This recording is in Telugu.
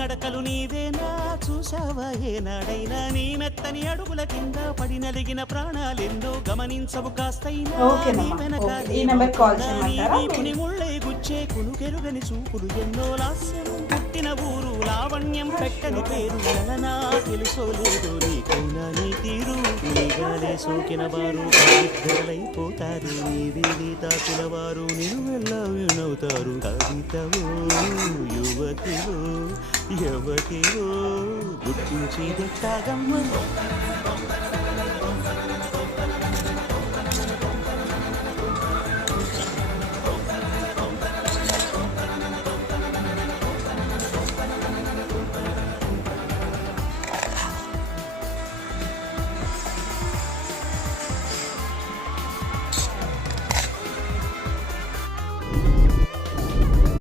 నడకలు నీవేనా చూసావా ఏనాడైనా నీ మెత్తని అడుగుల కింద పడి నలిగిన ప్రాణాలెందో గమనించవు కాస్తైనా నీ వెనకాలి ముళ్ళై గుచ్చే కునుకెరుగని చూపులు ఎన్నో లాస్యం పుట్టిన ఊరు లావణ్యం పెట్టని పేరు నలనా తెలుసో లేదో నీకైనా నీ తీరు నీగాలే సోకిన వారు పవిత్రులైపోతారు నీవేది తాకిన వారు నిలువెల్లా వినవుతారు కవితవో యువతివో యువతివో గుర్తించేది త్యాగమ్మ